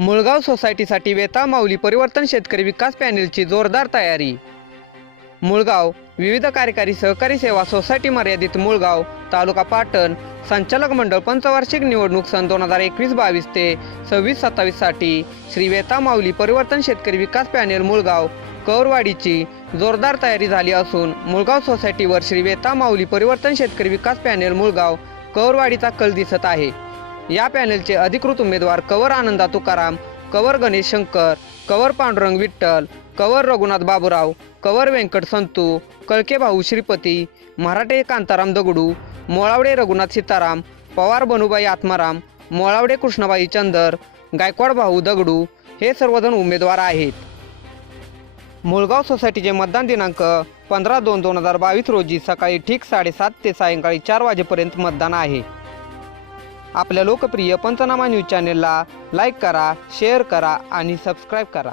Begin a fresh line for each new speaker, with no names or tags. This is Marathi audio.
मुळगाव सोसायटीसाठी वेता माऊली परिवर्तन शेतकरी विकास पॅनेलची जोरदार तयारी. मुळगाव विविध कार्यकारी सहकारी सेवा सोसायटी मर्यादित मुळगाव तालुका पाटण संचालक मंडळ पंचवार्षिक निवडणूक सन दोन हजार एकवीस बावीस ते सव्वीस सत्तावीससाठी श्री वेता माऊली परिवर्तन शेतकरी विकास पॅनेल मुळगाव कौरवाडीची जोरदार तयारी झाली असून मुळगाव सोसायटीवर श्री वेता माऊली परिवर्तन शेतकरी विकास पॅनेल मुळगाव कौरवाडीचा कल दिसत आहे. या पॅनेलचे अधिकृत उमेदवार cover Ananda Tukaram cover Ganesh Shankar cover Pandurang Vitthal cover Raghunath Baburao cover Vyankat Santu कळके भाऊ श्रीपती मराठे कांताराम दगडू मोळावडे रघुनाथ सीताराम पवार बनुबाई आत्माराम मोळावडे कृष्णबाई चंदर गायकवाड भाऊ दगडू हे सर्वजण उमेदवार आहेत. मुळगाव सोसायटीचे मतदान दिनांक पंधरा दोन दोन हजार बावीस रोजी सकाळी ठीक साडेसात ते सायंकाळी चार वाजेपर्यंत मतदान आहे. आपल्या लोकप्रिय पंचनामा न्यूज चॅनेलला लाईक करा शेअर करा आणि सबस्क्राईब करा.